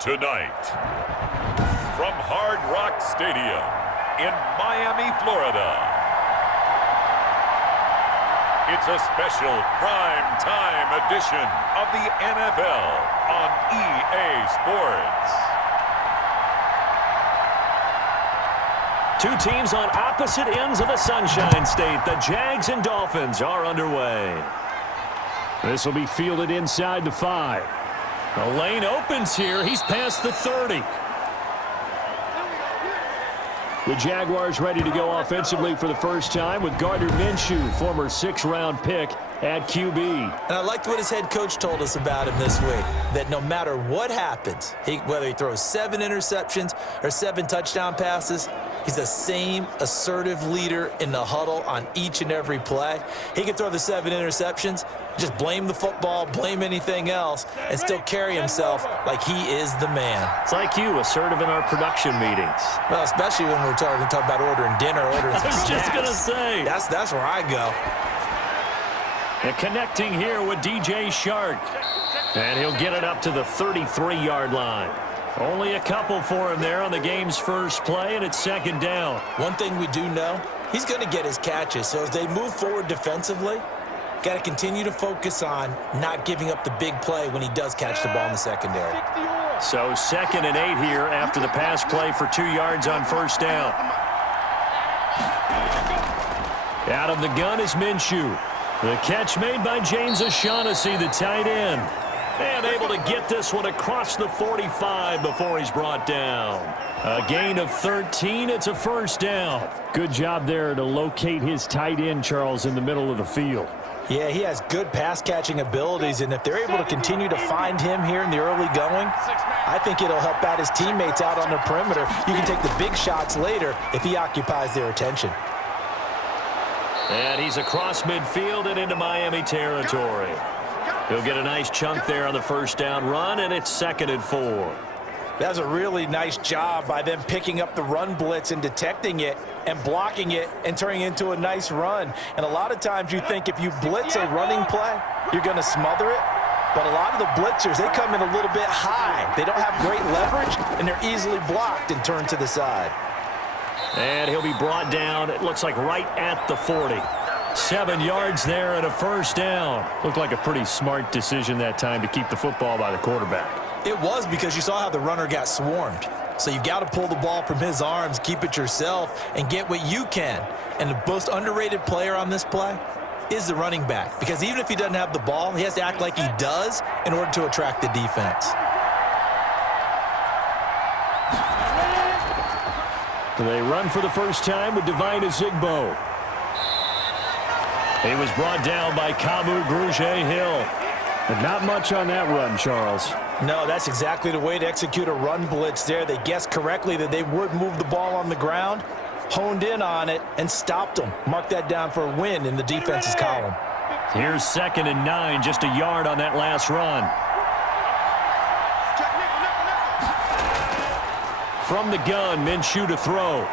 Tonight, from Hard Rock Stadium in Miami, Florida, it's a special prime time edition of the NFL on EA Sports. Two teams on opposite ends of the Sunshine State. The Jags and Dolphins are underway. This will be fielded inside the 5. The lane opens here. He's past the 30. The Jaguars ready to go offensively for the first time with Gardner Minshew, former 6th-round pick at QB. And I liked what his head coach told us about him this week, that no matter what happens, whether he throws 7 interceptions or 7 touchdown passes, he's the same assertive leader in the huddle on each and every play. He can throw the 7 interceptions, just blame the football, blame anything else, and still carry himself like he is the man. It's like you, assertive in our production meetings. Well, especially when we're talking about ordering dinner, ordering I was just going to say. That's where I go. And connecting here with DJ Shark. And he'll get it up to the 33-yard line. Only a couple for him there on the game's first play, and it's 2nd down. One thing we do know, he's going to get his catches. So as they move forward defensively, got to continue to focus on not giving up the big play when he does catch the ball in the secondary. So 2nd and 8 here after the pass play for 2 yards on 1st down. Out of the gun is Minshew. The catch made by James O'Shaughnessy, the tight end. And able to get this one across the 45 before he's brought down. A gain of 13. It's a 1st down. Good job there to locate his tight end, Charles, in the middle of the field. Yeah, he has good pass-catching abilities, and if they're able to continue to find him here in the early going, I think it'll help out his teammates out on the perimeter. You can take the big shots later if he occupies their attention. And he's across midfield and into Miami territory. He'll get a nice chunk there on the 1st down run, and it's 2nd and 4. That's a really nice job by them picking up the run blitz and detecting it and blocking it and turning it into a nice run. And a lot of times you think if you blitz a running play, you're going to smother it. But a lot of the blitzers, they come in a little bit high. They don't have great leverage, and they're easily blocked and turned to the side. And he'll be brought down, it looks like right at the 40. 7 yards there and a 1st down. Looked like a pretty smart decision that time to keep the football by the quarterback. It was, because you saw how the runner got swarmed. So you've got to pull the ball from his arms, keep it yourself, and get what you can. And the most underrated player on this play is the running back. Because even if he doesn't have the ball, he has to act like he does in order to attract the defense. They run for the first time with Devine Ezigbo. He was brought down by Kamu Grugier-Hill. But not much on that run, Charles. No, that's exactly the way to execute a run blitz there. They guessed correctly that they would move the ball on the ground, honed in on it, and stopped them. Mark that down for a win in the defense's column. Here's 2nd and 9, just a yard on that last run. From the gun, Minshew to throw.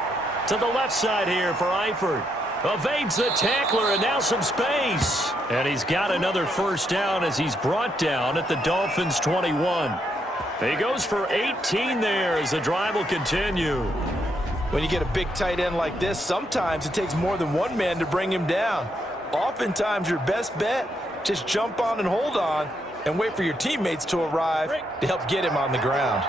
To the left side here for Eifert. Evades the tackler, and now some space. And he's got another 1st down as he's brought down at the Dolphins' 21. He goes for 18 there as the drive will continue. When you get a big tight end like this, sometimes it takes more than one man to bring him down. Oftentimes, your best bet, just jump on and hold on and wait for your teammates to arrive to help get him on the ground.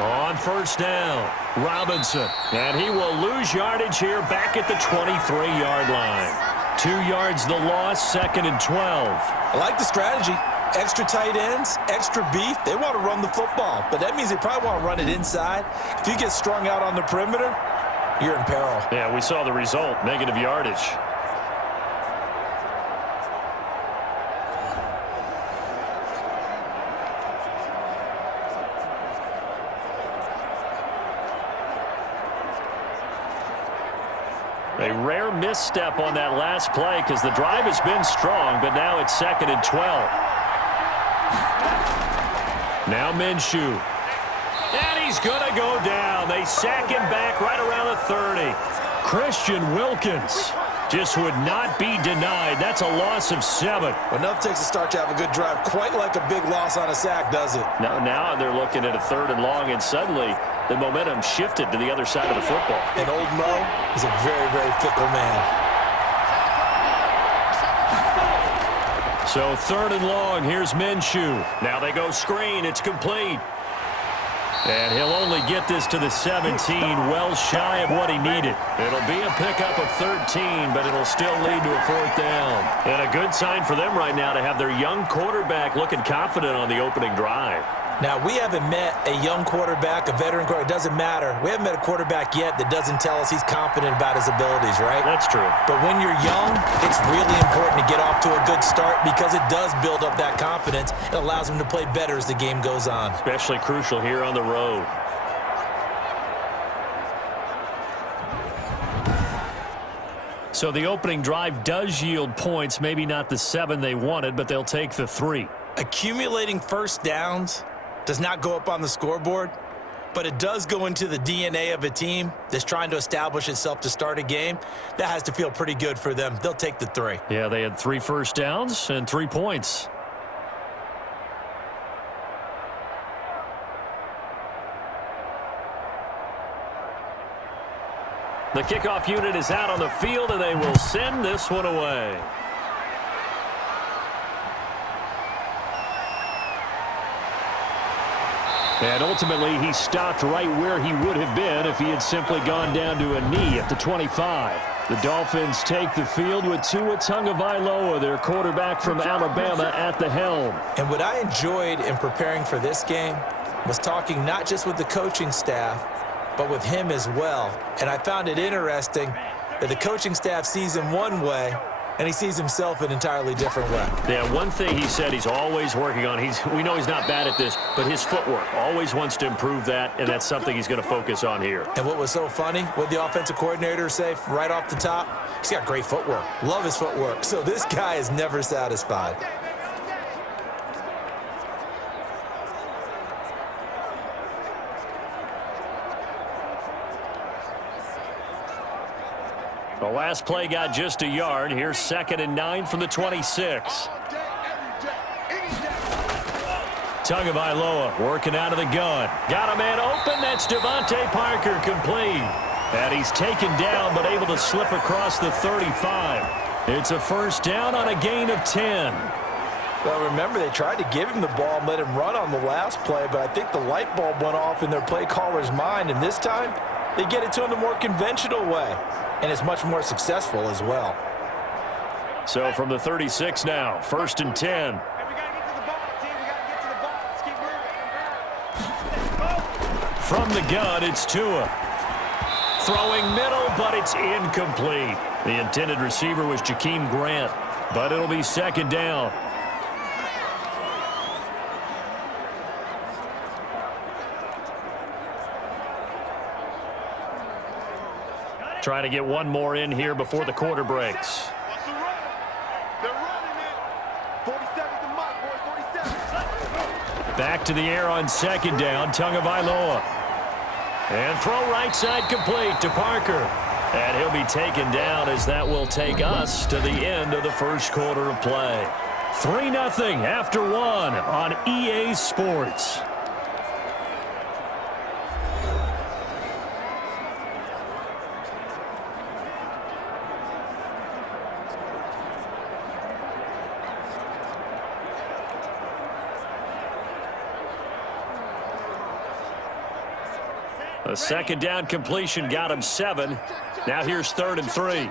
On 1st down, Robinson. And he will lose yardage here back at the 23-yard line. 2 yards the loss, 2nd and 12. I like the strategy. Extra tight ends, extra beef. They want to run the football, but that means they probably want to run it inside. If you get strung out on the perimeter, you're in peril. Yeah, we saw the result, negative yardage. A rare misstep on that last play because the drive has been strong, but now it's 2nd and 12. Now Minshew. And he's going to go down. They sack him back right around the 30. Christian Wilkins just would not be denied. That's a loss of 7. Enough takes to start to have a good drive, quite like a big loss on a sack, does it? Now they're looking at a 3rd and long, and suddenly the momentum shifted to the other side of the football. And old Mo is a very, very fickle man. So 3rd and long, here's Minshew. Now they go screen, it's complete. And he'll only get this to the 17, well shy of what he needed. It'll be a pickup of 13, but it'll still lead to a 4th down. And a good sign for them right now to have their young quarterback looking confident on the opening drive. Now, we haven't met a young quarterback, a veteran quarterback. It doesn't matter. We haven't met a quarterback yet that doesn't tell us he's confident about his abilities, right? That's true. But when you're young, it's really important to get off to a good start because it does build up that confidence. It allows him to play better as the game goes on. Especially crucial here on the road. So the opening drive does yield points, maybe not the 7 they wanted, but they'll take the 3. Accumulating first downs does not go up on the scoreboard, but it does go into the DNA of a team that's trying to establish itself to start a game. That has to feel pretty good for them. They'll take the 3. Yeah, they had 3 first downs and 3 points. The kickoff unit is out on the field, and they will send this one away. And ultimately, he stopped right where he would have been if he had simply gone down to a knee at the 25. The Dolphins take the field with Tua Tagovailoa, their quarterback from Alabama, at the helm. And what I enjoyed in preparing for this game was talking not just with the coaching staff, but with him as well. And I found it interesting that the coaching staff sees him one way, and he sees himself an entirely different way. Yeah, one thing he said he's always working on, we know he's not bad at this, but his footwork, always wants to improve that, and that's something he's going to focus on here. And what was so funny, what the offensive coordinator say right off the top, he's got great footwork. Love his footwork. So this guy is never satisfied. The last play got just a yard. Here's 2nd and 9 from the 26. Tagovailoa working out of the gun. Got a man open. That's Devontae Parker, complete. And he's taken down but able to slip across the 35. It's a 1st down on a gain of 10. Well, remember, they tried to give him the ball and let him run on the last play, but I think the light bulb went off in their play caller's mind, and this time they get it to him the more conventional way. And it's much more successful as well. So from the 36 now, 1st and 10. From the gun, it's Tua. Throwing middle, but it's incomplete. The intended receiver was Jakeem Grant, but it'll be 2nd down. Trying to get one more in here before the quarter breaks. Back to the air on 2nd down, Tagovailoa. And throw right side complete to Parker. And he'll be taken down as that will take us to the end of the 1st quarter of play. 3-0 after 1 on EA Sports. A 2nd down completion got him 7. Now here's 3rd and 3.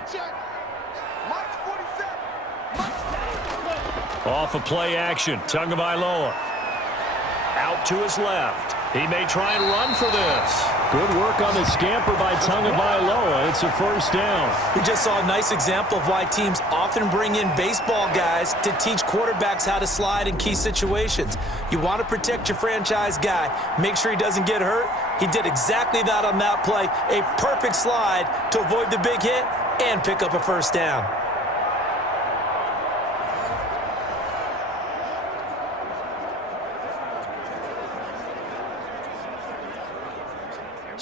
Off of play action, Tagovailoa. Out to his left. He may try and run for this. Good work on the scamper by Tagovailoa. It's a 1st down. We just saw a nice example of why teams often bring in baseball guys to teach quarterbacks how to slide in key situations. You want to protect your franchise guy. Make sure he doesn't get hurt. He did exactly that on that play. A perfect slide to avoid the big hit and pick up a 1st down.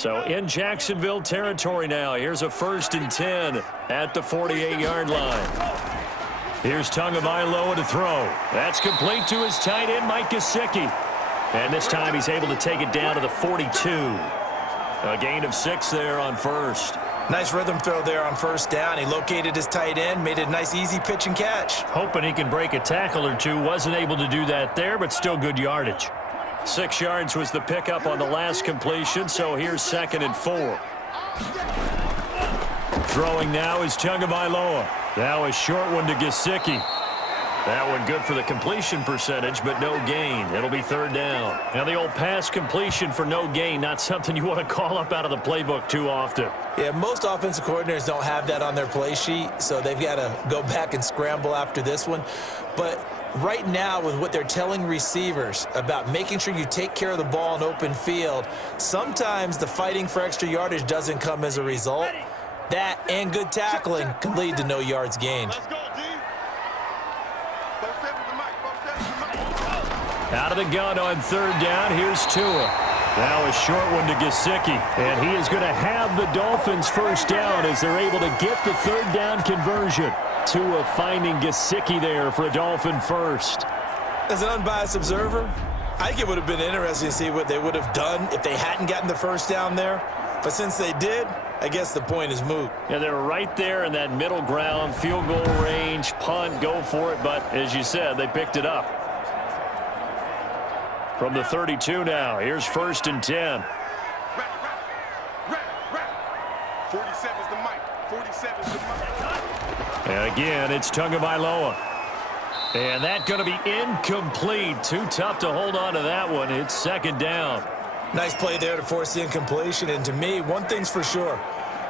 So in Jacksonville territory now. Here's a 1st and 10 at the 48-yard line. Here's Tagovailoa to throw. That's complete to his tight end, Mike Gesicki. And this time he's able to take it down to the 42. A gain of 6 there on first. Nice rhythm throw there on 1st down. He located his tight end, made it a nice easy pitch and catch. Hoping he can break a tackle or two. Wasn't able to do that there, but still good yardage. 6 yards was the pickup on the last completion, so here's 2nd and 4. Throwing now is Tagovailoa. Now a short one to Gesicki. That one good for the completion percentage, but no gain. It'll be 3rd down. Now the old pass completion for no gain, not something you want to call up out of the playbook too often. Yeah, most offensive coordinators don't have that on their play sheet, so they've got to go back and scramble after this one. But right now, with what they're telling receivers about making sure you take care of the ball in open field, sometimes the fighting for extra yardage doesn't come as a result. That and good tackling can lead to no yards gained. Out of the gun on 3rd down, here's Tua. Now a short one to Gesicki, and he is going to have the Dolphins 1st down as they're able to get the 3rd down conversion. Tua finding Gesicki there for a Dolphin 1st. As an unbiased observer, I think it would have been interesting to see what they would have done if they hadn't gotten the 1st down there. But since they did, I guess the point is moot. Yeah, they were right there in that middle ground, field goal range, punt, go for it. But as you said, they picked it up. From the 32 now, here's 1st and 10. 47's the mic. 47's the mic. And again, it's Tagovailoa. And that's going to be incomplete. Too tough to hold on to that one. It's 2nd down. Nice play there to force the incompletion. And to me, one thing's for sure.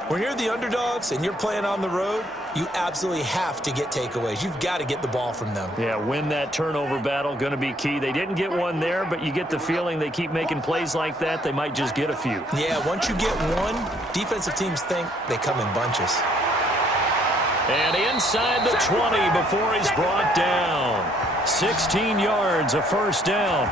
When you're the underdogs and you're playing on the road, you absolutely have to get takeaways. You've got to get the ball from them. Yeah, win that turnover battle, going to be key. They didn't get one there, but you get the feeling they keep making plays like that, they might just get a few. Yeah, once you get one, defensive teams think they come in bunches. And inside the 20 before he's brought down. 16 yards, a 1st down.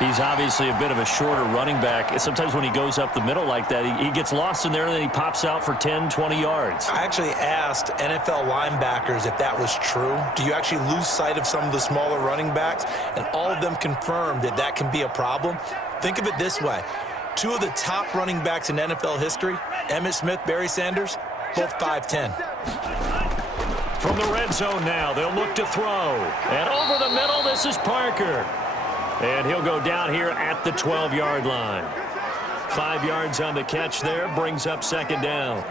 He's obviously a bit of a shorter running back. Sometimes when he goes up the middle like that, he gets lost in there, and then he pops out for 10, 20 yards. I actually asked NFL linebackers if that was true. Do you actually lose sight of some of the smaller running backs? And all of them confirmed that that can be a problem. Think of it this way. 2 of the top running backs in NFL history, Emmitt Smith, Barry Sanders, both 5'10". From the red zone now, they'll look to throw. And over the middle, this is Parker. And he'll go down here at the 12-yard line. 5 yards on the catch there, brings up 2nd down.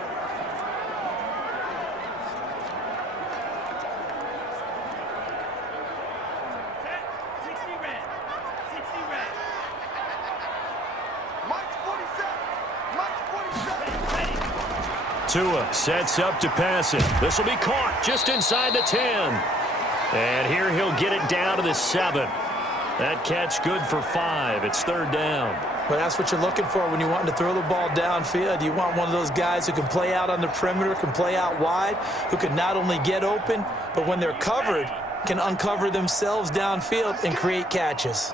Tua sets up to pass it. This will be caught just inside the 10. And here he'll get it down to the 7. That catch good for 5. It's 3rd down. Well, that's what you're looking for when you want to throw the ball downfield. You want one of those guys who can play out on the perimeter, can play out wide, who can not only get open, but when they're covered, can uncover themselves downfield and create catches.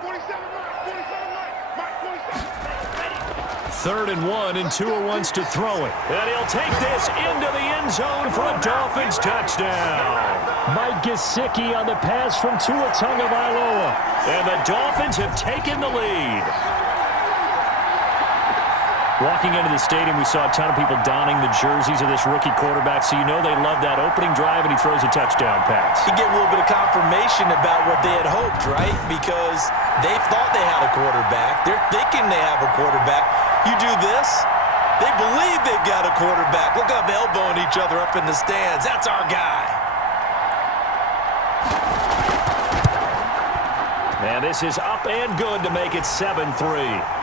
3rd and 1, and Tua wants to throw it. And he'll take this into the end zone for a Dolphins touchdown. Mike Gesicki on the pass from Tua Tagovailoa. And the Dolphins have taken the lead. Walking into the stadium, we saw a ton of people donning the jerseys of this rookie quarterback, so you know they love that opening drive, and he throws a touchdown pass. You get a little bit of confirmation about what they had hoped, right? Because they thought they had a quarterback. They're thinking they have a quarterback. You do this, they believe they've got a quarterback. Look up, elbowing each other up in the stands. That's our guy. And this is up and good to make it 7-3.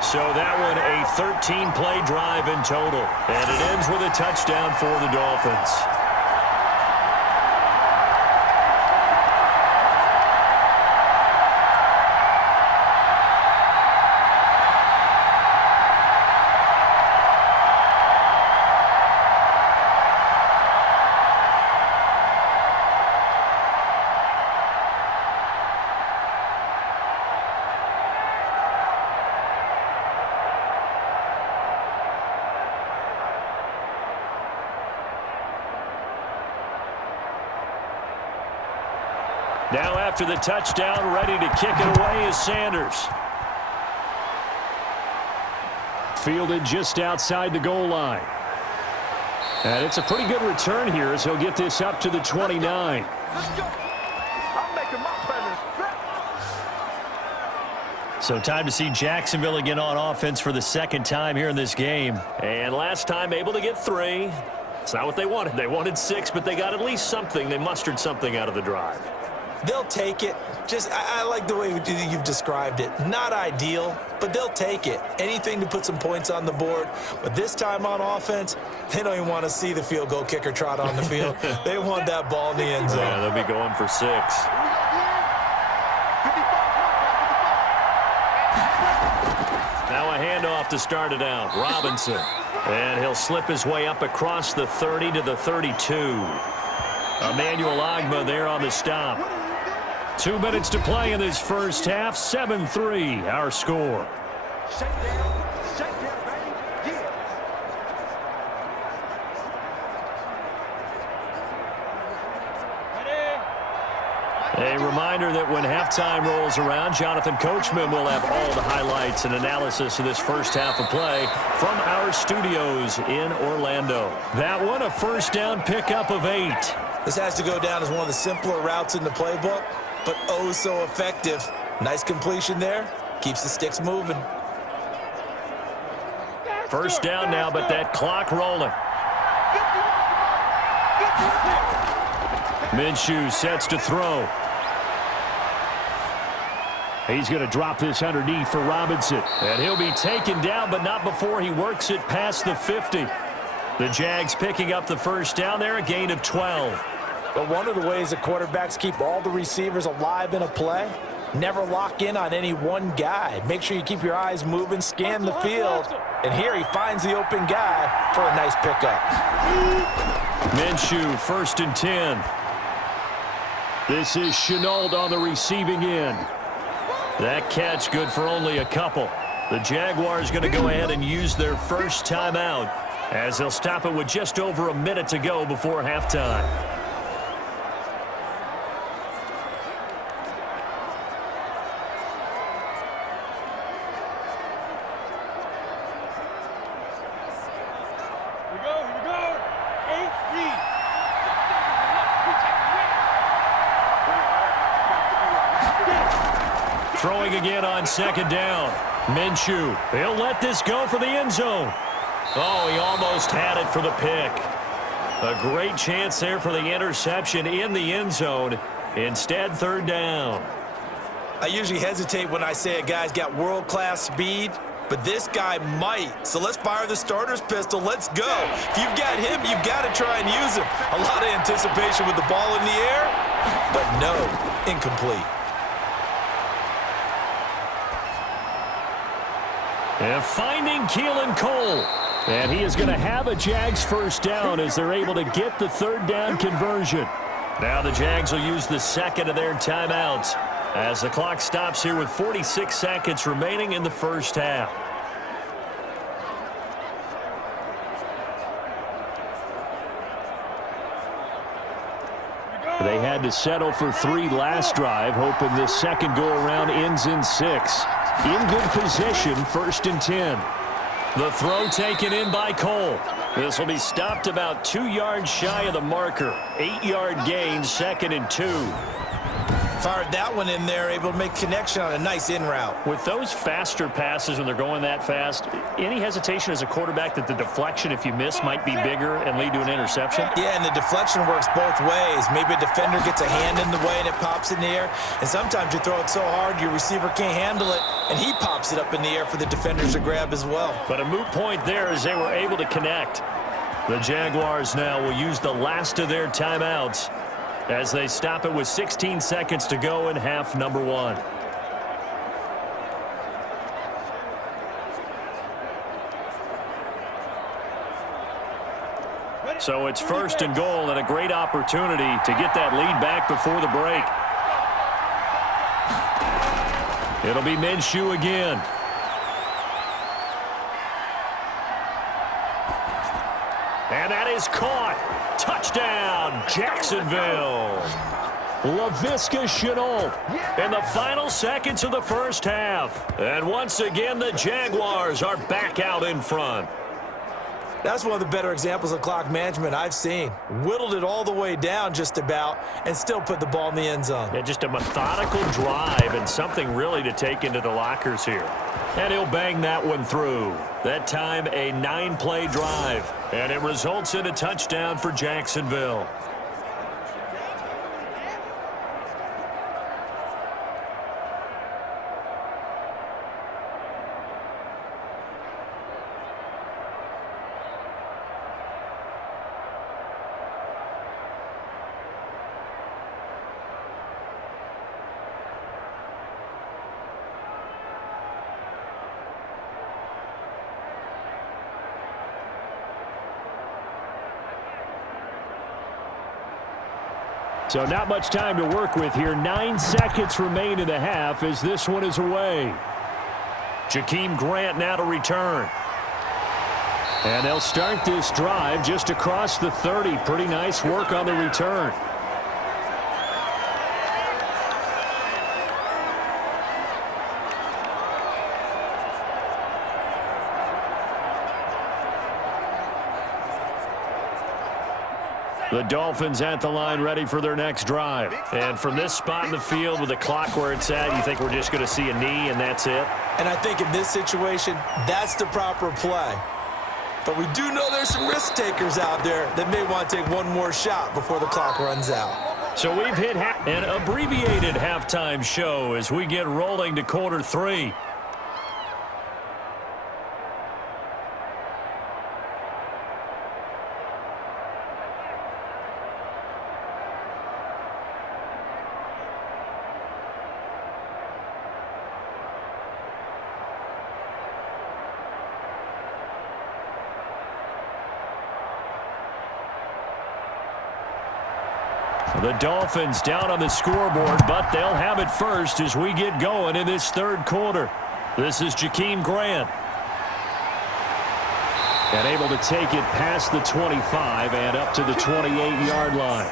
So that one a 13-play drive in total. And it ends with a touchdown for the Dolphins. Now after the touchdown, ready to kick it away is Sanders. Fielded just outside the goal line. And it's a pretty good return here as he'll get this up to the 29. Let's go. I'm making my presence. So time to see Jacksonville again on offense for the second time here in this game. And last time able to get 3. It's not what they wanted. They wanted 6, but they got at least something. They mustered something out of the drive. They'll take it. I like the way you've described it. Not ideal, but they'll take it. Anything to put some points on the board. But this time on offense, they don't even want to see the field goal kicker trot on the field. They want that ball in the end zone. Yeah, they'll be going for 6. Now a handoff to start it out. Robinson. And he'll slip his way up across the 30 to the 32. Emmanuel Ogbah there on the stop. 2 minutes to play in this first half. 7-3 our score. Shake down, baby. Yeah. A reminder that when halftime rolls around, Jonathan Coachman will have all the highlights and analysis of this first half of play from our studios in Orlando. That one, a first down pickup of 8. This has to go down as one of the simpler routes in the playbook, but oh so effective. Nice completion there. Keeps the sticks moving. First down now, but that clock rolling. Minshew sets to throw. He's going to drop this underneath for Robinson. And he'll be taken down, but not before he works it past the 50. The Jags picking up the first down there, a gain of 12. But one of the ways the quarterbacks keep all the receivers alive in a play, never lock in on any one guy. Make sure you keep your eyes moving, scan the field. And here he finds the open guy for a nice pickup. Minshew, 1st and 10. This is Shenault on the receiving end. That catch good for only a couple. The Jaguars going to go ahead and use their first timeout as they'll stop it with just over a minute to go before halftime. Here we go. 8-3. Throwing again on second down. Minshew, he'll let this go for the end zone. Oh, he almost had it for the pick. A great chance there for the interception in the end zone. Instead, 3rd down. I usually hesitate when I say a guy's got world-class speed, but this guy might. So let's fire the starter's pistol. Let's go. If you've got him, you've got to try and use him. A lot of anticipation with the ball in the air, but no, incomplete. And finding Keelan Cole. And he is going to have a Jags first down as they're able to get the 3rd down conversion. Now the Jags will use the second of their timeouts as the clock stops here with 46 seconds remaining in the first half. They had to settle for 3 last drive, hoping this second go-around ends in 6. In good position, 1st and 10. The throw taken in by Cole. This will be stopped about 2 yards shy of the marker. 8-yard gain, 2nd and 2. Fired that one in there, able to make connection on a nice in route. With those faster passes when they're going that fast, any hesitation as a quarterback that the deflection, if you miss, might be bigger and lead to an interception? Yeah, and the deflection works both ways. Maybe a defender gets a hand in the way and it pops in the air. And sometimes you throw it so hard your receiver can't handle it, and he pops it up in the air for the defenders to grab as well. But a moot point there as they were able to connect. The Jaguars now will use the last of their timeouts as they stop it with 16 seconds to go in half number 1. So it's 1st and goal and a great opportunity to get that lead back before the break. It'll be Minshew again. And that is caught. Touchdown, Jacksonville. Laviska Shenault in the final seconds of the first half. And once again, the Jaguars are back out in front. That's one of the better examples of clock management I've seen. Whittled it all the way down just about and still put the ball in the end zone. Yeah, just a methodical drive and something really to take into the lockers here. And he'll bang that one through. That time a 9-play drive. And it results in a touchdown for Jacksonville. So not much time to work with here. 9 seconds remain in the half as this one is away. Jakeem Grant now to return. And they'll start this drive just across the 30. Pretty nice work on the return. The Dolphins at the line ready for their next drive. And from this spot in the field with the clock where it's at, you think we're just going to see a knee and that's it? And I think in this situation, that's the proper play. But we do know there's some risk takers out there that may want to take one more shot before the clock runs out. So we've hit an abbreviated halftime show as we get rolling to quarter 3. The Dolphins down on the scoreboard, but they'll have it first as we get going in this third quarter. This is Jakeem Grant. And able to take it past the 25 and up to the 28-yard line.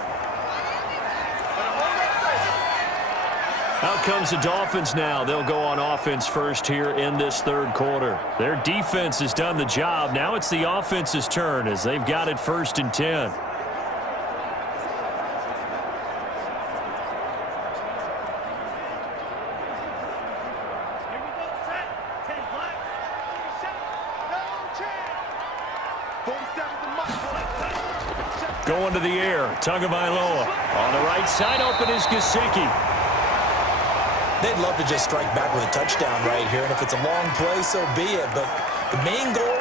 Out comes the Dolphins now. They'll go on offense first here in this third quarter. Their defense has done the job. Now it's the offense's turn as they've got it 1st and 10. Going to the air, Tagovailoa. On the right side, open is Gesicki. They'd love to just strike back with a touchdown right here, and if it's a long play, so be it. But the main goal,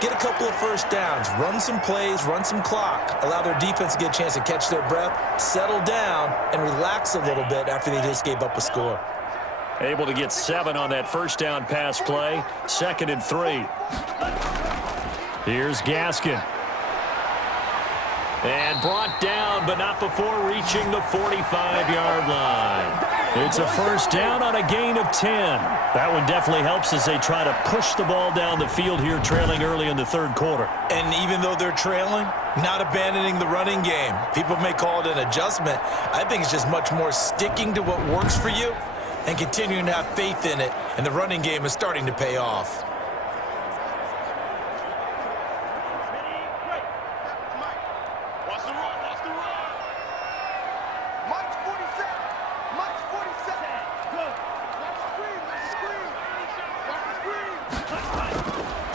get a couple of first downs, run some plays, run some clock, allow their defense to get a chance to catch their breath, settle down, and relax a little bit after they just gave up a score. Able to get 7 on that first down pass play. 2nd and 3. Here's Gaskin. And brought down, but not before reaching the 45-yard line. It's a first down on a gain of 10. That one definitely helps as they try to push the ball down the field here, trailing early in the third quarter. And even though they're trailing, not abandoning the running game. People may call it an adjustment. I think it's just much more sticking to what works for you and continuing to have faith in it. And the running game is starting to pay off.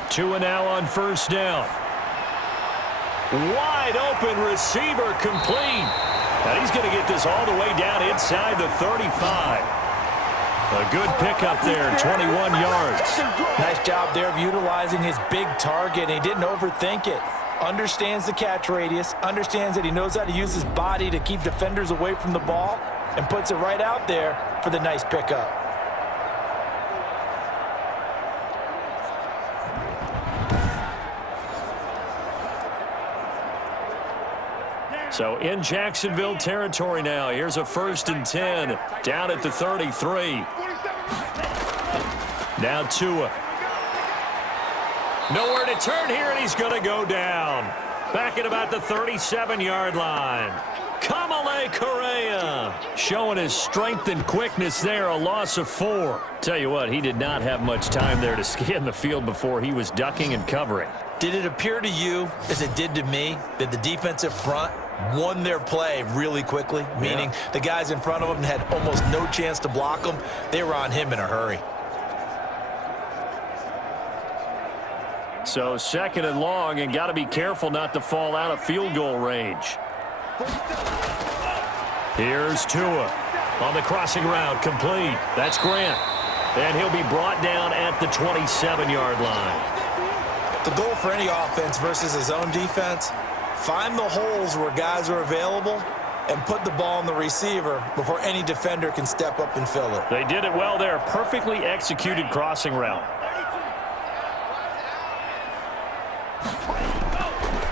Two and now on first down. Wide open receiver complete. And he's going to get this all the way down inside the 35. A good pickup there, 21 yards. Nice job there of utilizing his big target. He didn't overthink it. Understands the catch radius, understands that he knows how to use his body to keep defenders away from the ball, and puts it right out there for the nice pickup. So in Jacksonville territory now. Here's a 1st and 10 down at the 33. Now Tua. Nowhere to turn here, and he's going to go down. Back at about the 37-yard line. Kamale Correa showing his strength and quickness there, a loss of 4. Tell you what, he did not have much time there to scan the field before he was ducking and covering. Did it appear to you, as it did to me, that the defensive front won their play really quickly? Meaning the guys in front of them had almost no chance to block them. They were on him in a hurry. So 2nd and long, and got to be careful not to fall out of field goal range. Here's Tua on the crossing route, complete. That's Grant. And he'll be brought down at the 27-yard line. The goal for any offense versus his own defense, find the holes where guys are available and put the ball in the receiver before any defender can step up and fill it. They did it well there. Perfectly executed crossing route.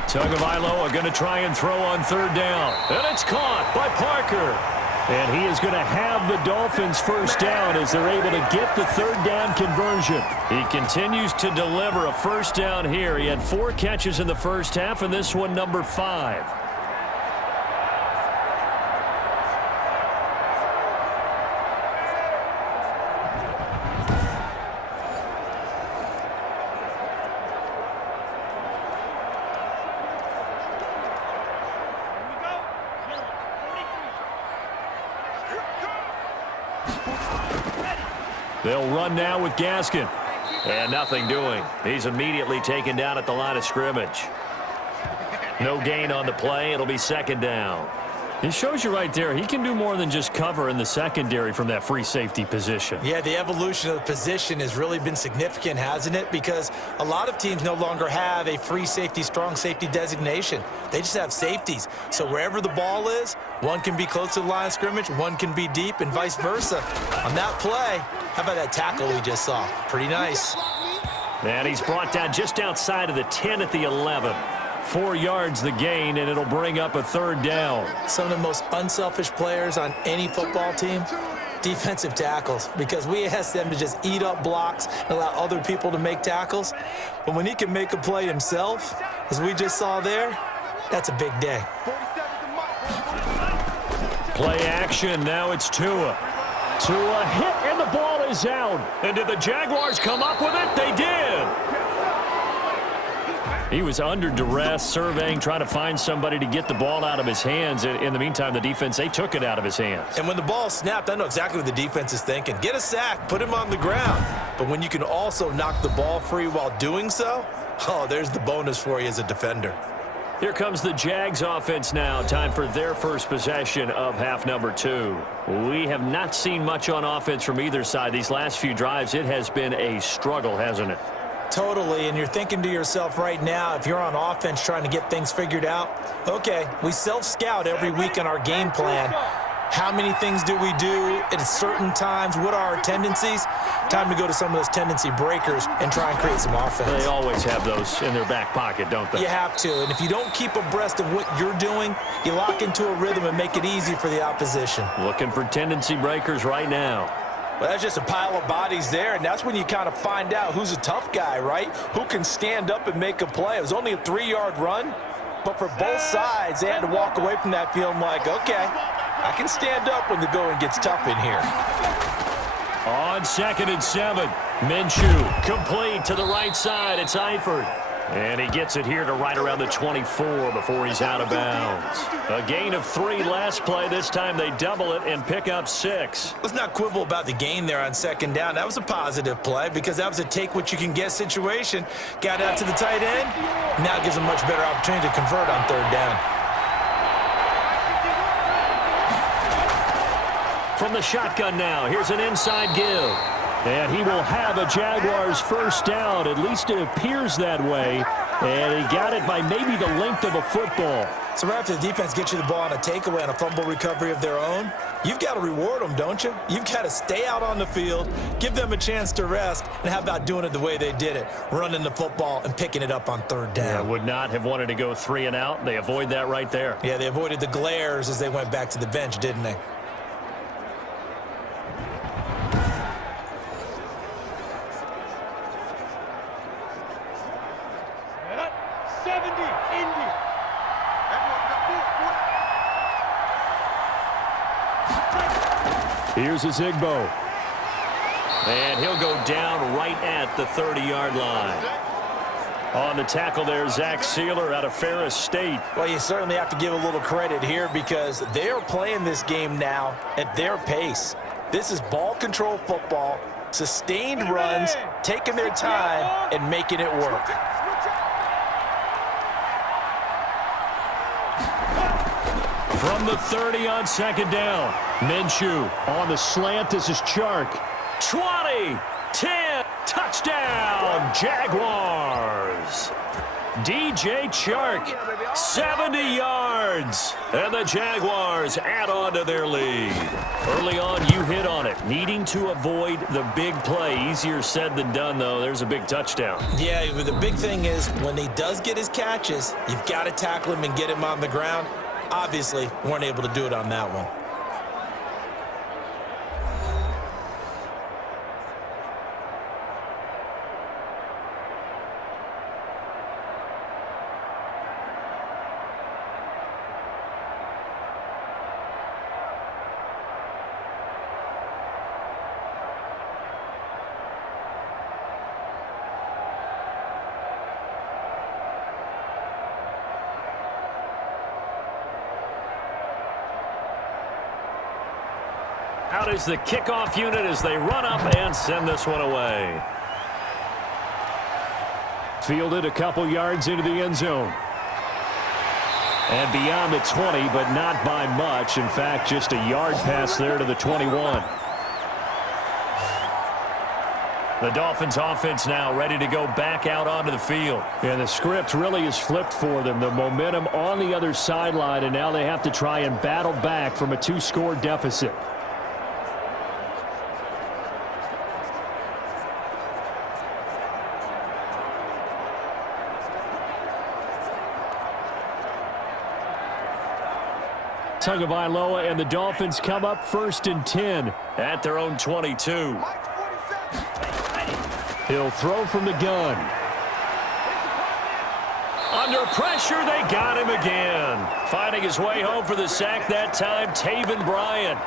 Tagovailoa going to try and throw on 3rd down. And it's caught by Parker. And he is going to have the Dolphins 1st down as they're able to get the 3rd down conversion. He continues to deliver a 1st down here. He had 4 catches in the first half, and this one number 5. They'll run now with Gaskin. And nothing doing. He's immediately taken down at the line of scrimmage. No gain on the play. It'll be 2nd down. It shows you right there, he can do more than just cover in the secondary from that free safety position. Yeah, the evolution of the position has really been significant, hasn't it? Because a lot of teams no longer have a free safety, strong safety designation. They just have safeties. So wherever the ball is, one can be close to the line of scrimmage, one can be deep, and vice versa. On that play, how about that tackle we just saw? Pretty nice. And he's brought down just outside of the 10 at the 11. 4 yards the gain, and it'll bring up a 3rd down. Some of the most unselfish players on any football team, defensive tackles, because we ask them to just eat up blocks and allow other people to make tackles. But when he can make a play himself, as we just saw there, that's a big day. Play action. Now it's Tua. Tua hit, and the ball is out. And did the Jaguars come up with it? They did. He was under duress, surveying, trying to find somebody to get the ball out of his hands. In the meantime, the defense, they took it out of his hands. And when the ball snapped, I know exactly what the defense is thinking. Get a sack, put him on the ground. But when you can also knock the ball free while doing so, oh, there's the bonus for you as a defender. Here comes the Jags offense now. Time for their first possession of half number 2. We have not seen much on offense from either side. These last few drives, it has been a struggle, hasn't it? Totally, and you're thinking to yourself right now, if you're on offense trying to get things figured out, okay, we self-scout every week on our game plan. How many things do we do at certain times? What are our tendencies? Time to go to some of those tendency breakers and try and create some offense. They always have those in their back pocket, don't they? You have to, and if you don't keep abreast of what you're doing, you lock into a rhythm and make it easy for the opposition. Looking for tendency breakers right now. Well, that's just a pile of bodies there, and that's when you kind of find out who's a tough guy, right? Who can stand up and make a play. It was only a 3-yard run, but for both sides, they had to walk away from that feeling like, okay, I can stand up when the going gets tough in here. On 2nd and 7, Minshew complete to the right side. It's Eifert. And he gets it here to right around the 24 before he's out of bounds. A gain of 3 last play. This time they double it and pick up 6. Let's not quibble about the gain there on 2nd down. That was a positive play because that was a take-what-you-can-get situation. Got out to the tight end. Now gives a much better opportunity to convert on 3rd down. From the shotgun now, here's an inside give. And he will have a Jaguars 1st down. At least it appears that way. And he got it by maybe the length of a football. So right after the defense gets you the ball on a takeaway on a fumble recovery of their own, you've got to reward them, don't you? You've got to stay out on the field, give them a chance to rest, and how about doing it the way they did it, running the football and picking it up on 3rd down. Yeah, would not have wanted to go 3 and out. They avoid that right there. Yeah, they avoided the glares as they went back to the bench, didn't they? Here's Zigbo. And he'll go down right at the 30-yard line. On the tackle there, Zach Sealer out of Ferris State. Well, you certainly have to give a little credit here because they are playing this game now at their pace. This is ball control football, sustained runs, taking their time, and making it work. From the 30 on second down, Minshew on the slant. This is Chark. 20, 10, touchdown, Jaguars. DJ Chark, 70 yards, and the Jaguars add on to their lead. Early on, you hit on it, needing to avoid the big play. Easier said than done, though. There's a big touchdown. Yeah, the big thing is when he does get his catches, you've got to tackle him and get him on the ground. Obviously, weren't able to do it on that one. Out is the kickoff unit as they run up and send this one away. Fielded a couple yards into the end zone. And beyond the 20, but not by much. In fact, just a yard pass there to the 21. The Dolphins offense now ready to go back out onto the field. And the script really is flipped for them. The momentum on the other sideline, and now they have to try and battle back from a 2-score deficit. Tagovailoa and the Dolphins come up 1st and 10 at their own 22. He'll throw from the gun. Under pressure, they got him again. Finding his way home for the sack that time, Taven Bryan.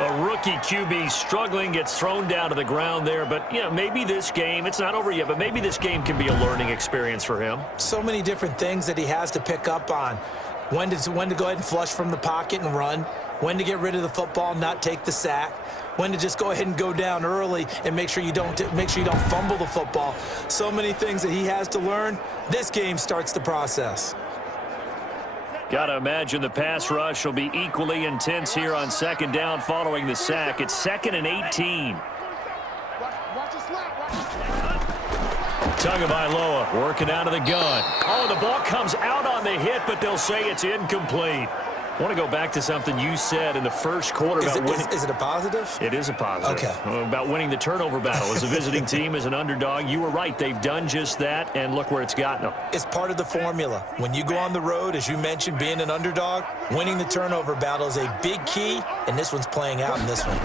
A rookie QB struggling, gets thrown down to the ground there. But, you know, maybe this game, it's not over yet, but maybe this game can be a learning experience for him. So many different things that he has to pick up on. When to go ahead and flush from the pocket and run. When to get rid of the football, not take the sack. When to just go ahead and go down early and make sure you don't fumble the football. So many things that he has to learn. This game starts the process. Got to imagine the pass rush will be equally intense here on second down following the sack. It's 2nd and 18. Tagovailoa working out of the gun. Oh, the ball comes out on the hit, but they'll say it's incomplete. I want to go back to something you said in the first quarter about winning. Is it a positive? It is a positive. Okay. About winning the turnover battle as a visiting team, as an underdog. You were right. They've done just that, and look where it's gotten them. It's part of the formula. When you go on the road, as you mentioned, being an underdog, winning the turnover battle is a big key, and this one's playing out in this one.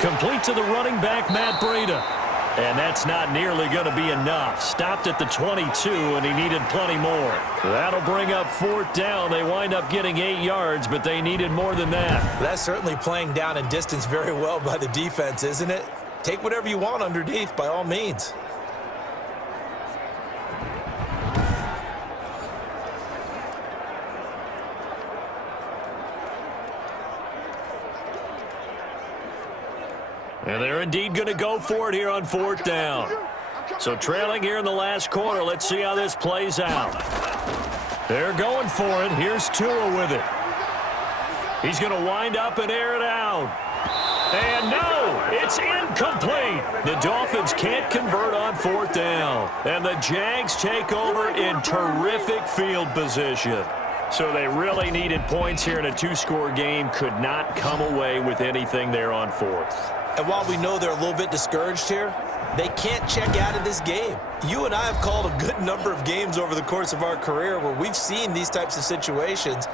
Complete to the running back, Matt Breida. And that's not nearly going to be enough. Stopped at the 22, and he needed plenty more. That'll bring up 4th down. They wind up getting 8 yards, but they needed more than that. That's certainly playing down and distance very well by the defense, isn't it? Take whatever you want underneath, by all means. And they're indeed going to go for it here on 4th down. So trailing here in the last quarter. Let's see how this plays out. They're going for it. Here's Tua with it. He's going to wind up and air it out. And no, it's incomplete. The Dolphins can't convert on 4th down. And the Jags take over in terrific field position. So they really needed points here in a 2-score game. Could not come away with anything there on 4th. And while we know they're a little bit discouraged here, they can't check out of this game. You and I have called a good number of games over the course of our career where we've seen these types of situations.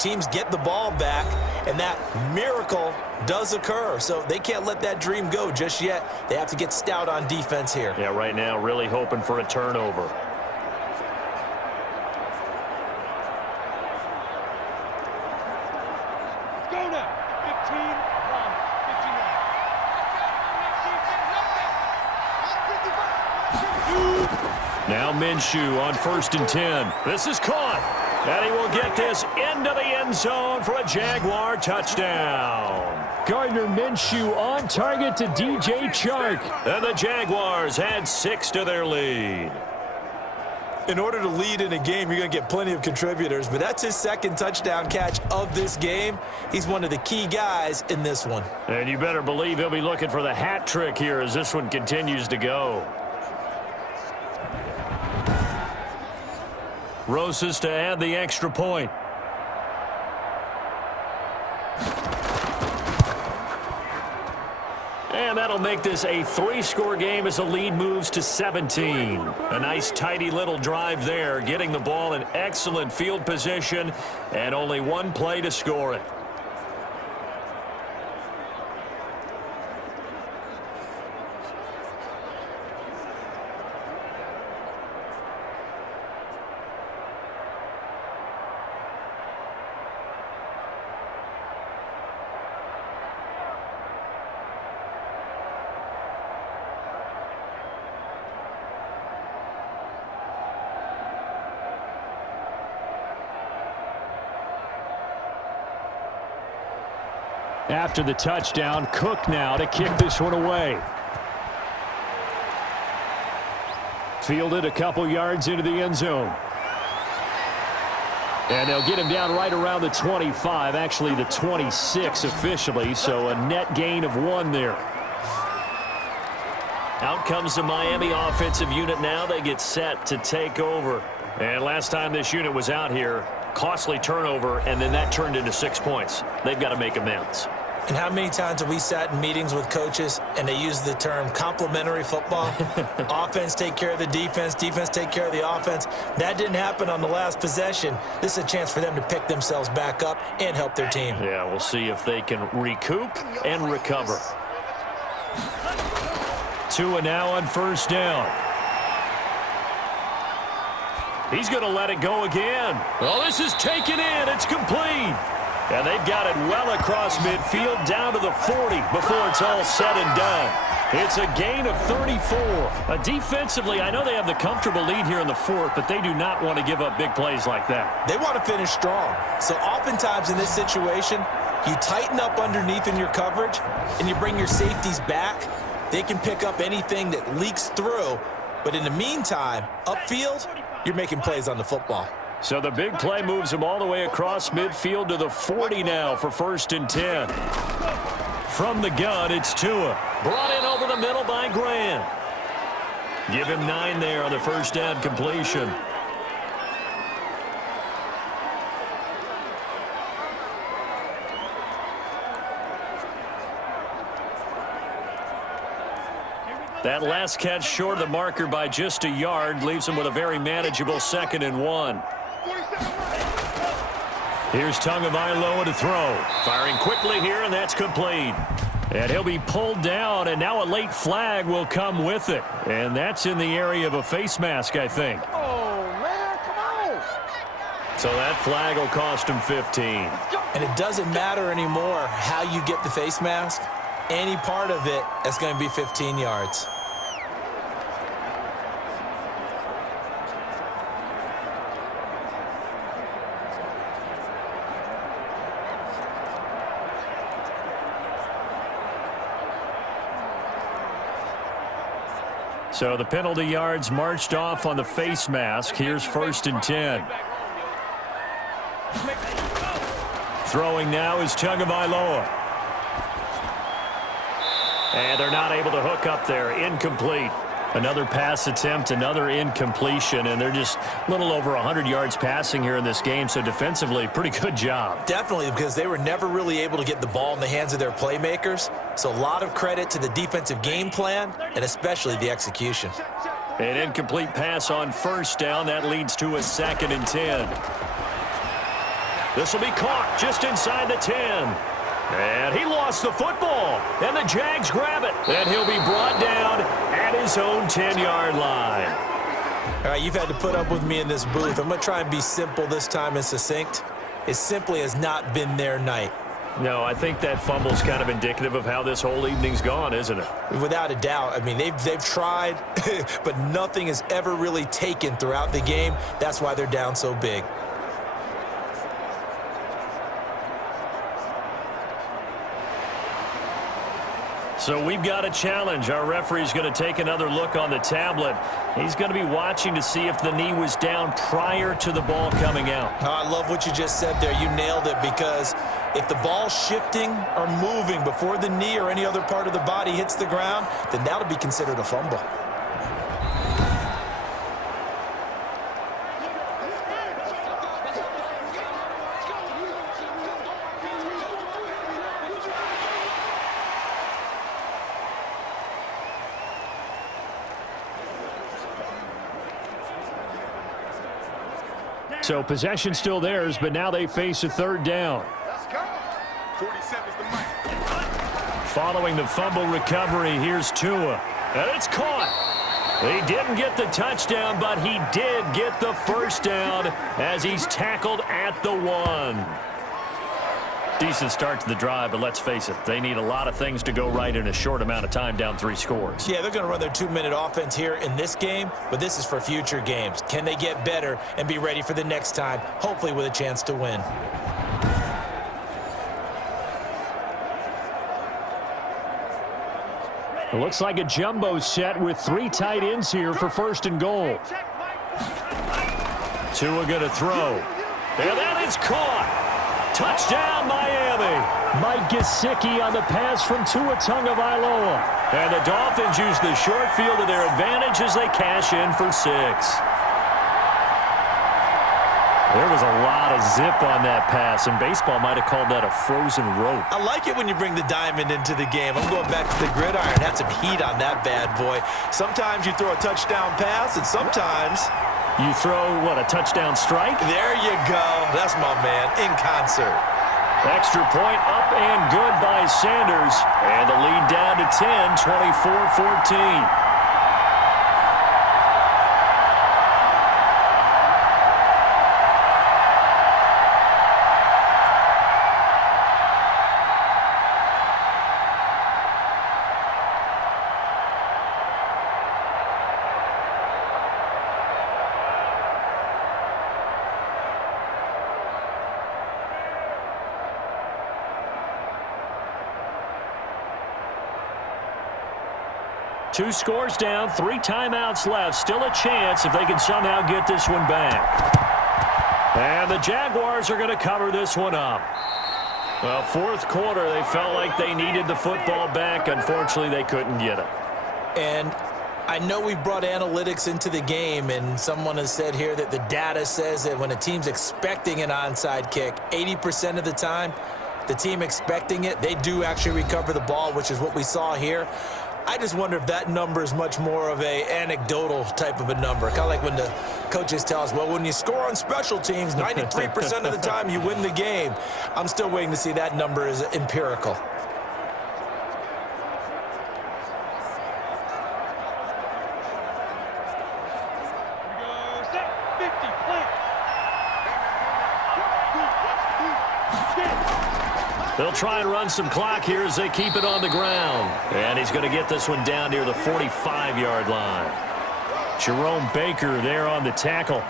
Teams get the ball back, and that miracle does occur. So they can't let that dream go just yet. They have to get stout on defense here. Yeah, right now really hoping for a turnover. run, 59. Now Minshew on 1st and 10. This is caught. And he will get this into the end zone for a Jaguar touchdown. Gardner Minshew on target to DJ Chark. And the Jaguars add 6 to their lead. In order to lead in a game, you're going to get plenty of contributors, but that's his 2nd touchdown catch of this game. He's one of the key guys in this one. And you better believe he'll be looking for the hat trick here as this one continues to go. Rosas to add the extra point. And that'll make this a 3-score game as the lead moves to 17. A nice tidy little drive there, getting the ball in excellent field position and only one play to score it. After the touchdown, Cook now to kick this one away. Fielded a couple yards into the end zone. And they'll get him down right around the 25, actually the 26 officially, so a net gain of 1 there. Out comes the Miami offensive unit now. They get set to take over. And last time this unit was out here, costly turnover, and then that turned into 6 points. They've got to make amends. And how many times have we sat in meetings with coaches and they use the term complementary football? Offense take care of the defense, defense take care of the offense. That didn't happen on the last possession. This is a chance for them to pick themselves back up and help their team. Yeah, we'll see if they can recoup and recover. Tua now on 1st down. He's going to let it go again. Well, this is taken in. It's complete. And they've got it well across midfield down to the 40 before it's all said and done. It's a gain of 34. Defensively, I know they have the comfortable lead here in the 4th, but they do not want to give up big plays like that. They want to finish strong. So oftentimes in this situation, you tighten up underneath in your coverage and you bring your safeties back. They can pick up anything that leaks through. But in the meantime, upfield, you're making plays on the football. So the big play moves him all the way across midfield to the 40 now for 1st and 10. From the gun, it's Tua. Brought in over the middle by Grant. Give him 9 there on the 1st down completion. That last catch short of the marker by just a yard leaves him with a very manageable 2nd and 1. Here's Tagovailoa to throw. Firing quickly here, and that's complete. And he'll be pulled down, and now a late flag will come with it. And that's in the area of a face mask, I think. Oh, man, come on. So that flag will cost him 15. And it doesn't matter anymore how you get the face mask. Any part of it, that's going to be 15 yards. So the penalty yards marched off on the face mask. Here's 1st and 10. Throwing now is Tagovailoa. And they're not able to hook up there. Incomplete. Another pass attempt, another incompletion, and they're just a little over 100 yards passing here in this game, so defensively, pretty good job. Definitely, because they were never really able to get the ball in the hands of their playmakers. So a lot of credit to the defensive game plan, and especially the execution. An incomplete pass on 1st down. That leads to a 2nd and 10. This will be caught just inside the 10. And he lost the football. And the Jags grab it. And he'll be brought down at his own 10-yard line. All right, you've had to put up with me in this booth. I'm going to try and be simple this time and succinct. It simply has not been their night. No, I think that fumble's kind of indicative of how this whole evening's gone, isn't it? Without a doubt. I mean, they've tried, but nothing has ever really taken throughout the game. That's why they're down so big. So we've got a challenge. Our referee's going to take another look on the tablet. He's going to be watching to see if the knee was down prior to the ball coming out. Oh, I love what you just said there. You nailed it, because if the ball's shifting or moving before the knee or any other part of the body hits the ground, then that'll be considered a fumble. So possession still theirs, but now they face a third down. Let's go. 47's the mic. Following the fumble recovery, here's Tua. And it's caught. He didn't get the touchdown, but he did get the first down as he's tackled at the 1. Decent start to the drive, but let's face it, they need a lot of things to go right in a short amount of time, down 3 scores. Yeah, they're going to run their 2-minute offense here in this game, but this is for future games. Can they get better and be ready for the next time, hopefully with a chance to win? It looks like a jumbo set with 3 tight ends here for 1st and goal. Tua going to throw. And that is caught. Touchdown, Miami. Mike Gesicki on the pass from Tua Tagovailoa. And the Dolphins use the short field to their advantage as they cash in for 6. There was a lot of zip on that pass, and baseball might have called that a frozen rope. I like it when you bring the diamond into the game. I'm going back to the gridiron. Had some heat on that bad boy. Sometimes you throw a touchdown pass, and sometimes you throw, what, a touchdown strike? There you go. That's my man, in concert. Extra point up and good by Sanders. And the lead down to 10, 24-14. Two scores down, 3 timeouts left. Still a chance if they can somehow get this one back. And the Jaguars are going to cover this one up. Well, 4th quarter, they felt like they needed the football back. Unfortunately, they couldn't get it. And I know we've brought analytics into the game, and someone has said here that the data says that when a team's expecting an onside kick, 80% of the time, the team expecting it, they do actually recover the ball, which is what we saw here. I just wonder if that number is much more of a anecdotal type of a number. Kind of like when the coaches tell us, well, when you score on special teams, 93% of the time you win the game. I'm still waiting to see that number is empirical. They'll try and run some clock here as they keep it on the ground. And he's going to get this one down near the 45-yard line. Jerome Baker there on the tackle.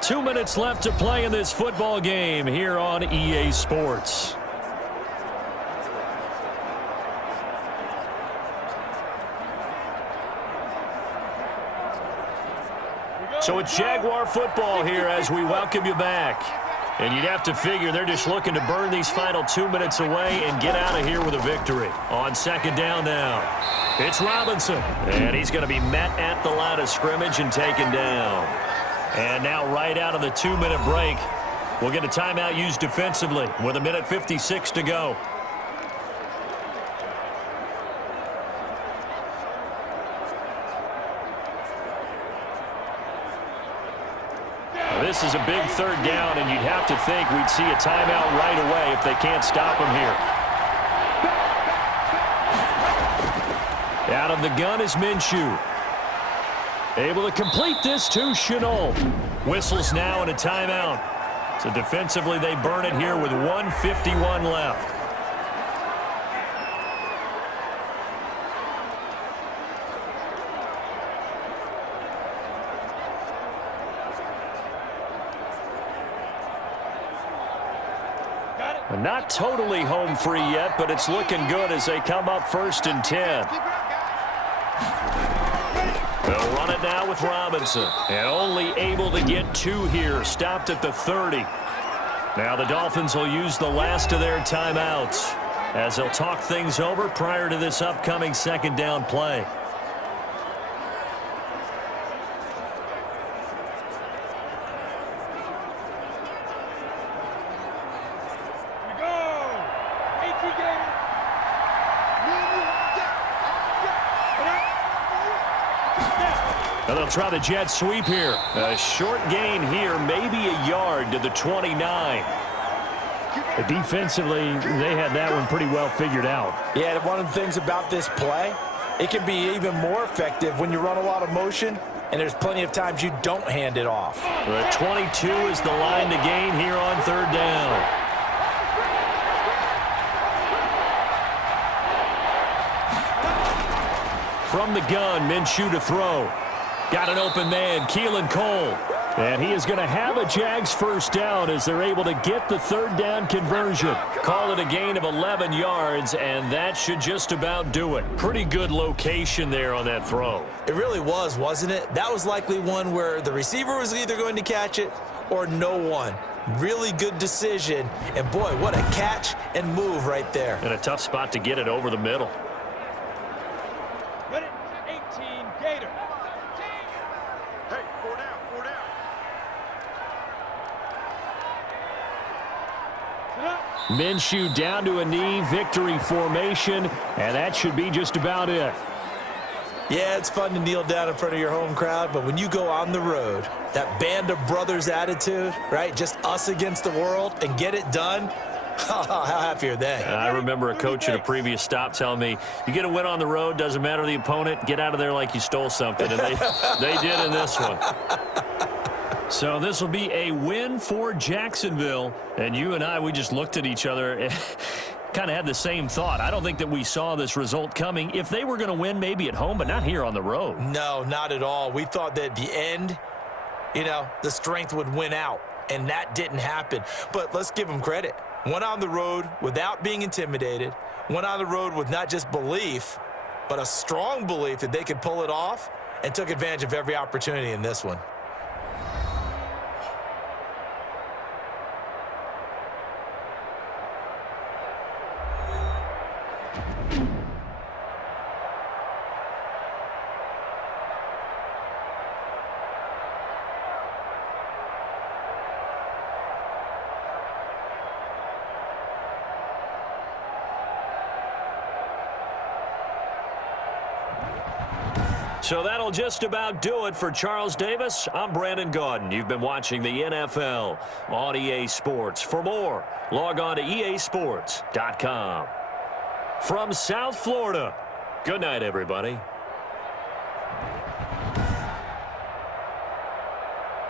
Two minutes left to play in this football game here on EA Sports. So it's Jaguar football here as we welcome you back. And you'd have to figure they're just looking to burn these final 2 minutes away and get out of here with a victory. On 2nd down now, it's Robinson. And he's going to be met at the line of scrimmage and taken down. And now right out of the 2-minute break, we'll get a timeout used defensively with 1:56 to go. This is a big 3rd down, and you'd have to think we'd see a timeout right away if they can't stop him here. Out of the gun is Minshew. Able to complete this to Chenault. Whistles now and a timeout. So defensively, they burn it here with 1:51 left. Not totally home free yet, but it's looking good as they come up 1st and 10. They'll run it now with Robinson. And only able to get 2 here. Stopped at the 30. Now the Dolphins will use the last of their timeouts as they'll talk things over prior to this upcoming 2nd down play. And they'll try the jet sweep here. A short gain here, maybe a yard to the 29. Defensively, they had that one pretty well figured out. Yeah, one of the things about this play, it can be even more effective when you run a lot of motion, and there's plenty of times you don't hand it off. The 22 is the line to gain here on 3rd down. From the gun, Minshew to throw. Got an open man, Keelan Cole. And he is going to have a Jags 1st down as they're able to get the 3rd down conversion. Call it a gain of 11 yards, and that should just about do it. Pretty good location there on that throw. It really was, wasn't it? That was likely one where the receiver was either going to catch it or no one. Really good decision. And, boy, what a catch and move right there. And a tough spot to get it over the middle. Minshew down to a knee, victory formation, and that should be just about it. Yeah, it's fun to kneel down in front of your home crowd, but when you go on the road, that band of brothers attitude, right, just us against the world, and get it done, how happy are they? I remember a coach at a previous stop telling me, you get a win on the road, doesn't matter the opponent, get out of there like you stole something, and they did in this one. So this will be a win for Jacksonville. And you and I, we just looked at each other and kind of had the same thought. I don't think that we saw this result coming. If they were going to win, maybe at home, but not here on the road. No, not at all. We thought that at the end, the strength would win out, and that didn't happen. But let's give them credit. Went on the road without being intimidated. Went on the road with not just belief, but a strong belief that they could pull it off, and took advantage of every opportunity in this one. So that'll just about do it for Charles Davis. I'm Brandon Gaudin. You've been watching the NFL on EA Sports. For more, log on to easports.com. From South Florida, good night, everybody.